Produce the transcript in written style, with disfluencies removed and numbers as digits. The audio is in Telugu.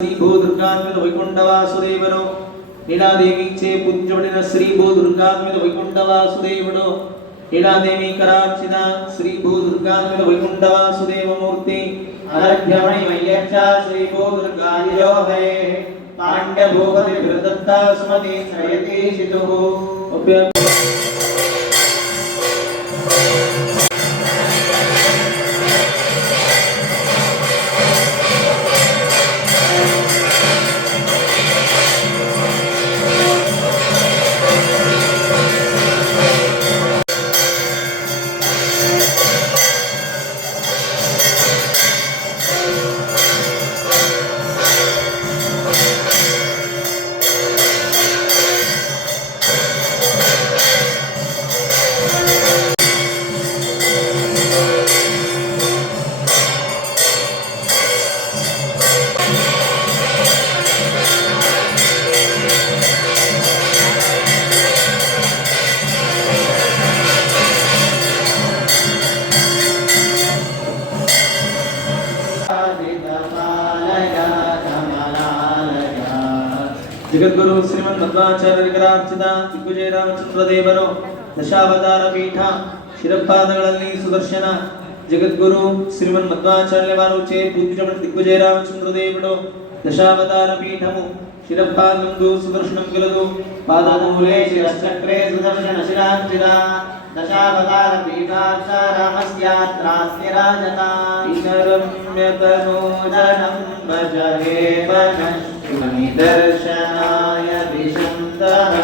శ్రీ భూదుర్గాన్విత వైకుంఠవాసుదేవుడు లీలాదేవిచే పూజ్యపడిన శ్రీ భూదుర్గాన్విత వైకుంఠవాసుదేవుడు లీలాదేవి కరార్చిత శ్రీ భూదుర్గాన్విత వైకుంఠవాసుదేవమూర్తి అలభ్యమణి మయ్యచ్చ శ్రీ భూదుర్గాయోహే పాండ్యభూపతి విరదత్త సుమతి శ్రయతి శితుః जगद्गुरु श्रीमन् मध्वाचार्य विग्रहार्चित दिग्विजय रामचंद्र देवरो दशावतार पीठ शिरपादगळल्लि सुदर्शन जगद्गुरु श्रीमन् मध्वाचार्य वारु चे पूज्य दिग्विजय रामचंद्र देवडो दशावतार पीठमु शिरपादंदु सुदर्शनं गलदु पादमूले शिरश्चक्रे सुदर्शन शिरार्चित दशावतार पीठाच्च रामस्यात्रास्य राजता ईशरम्यतनोदनं भजहे वनश्रुति दर्शनाय दिशन्तः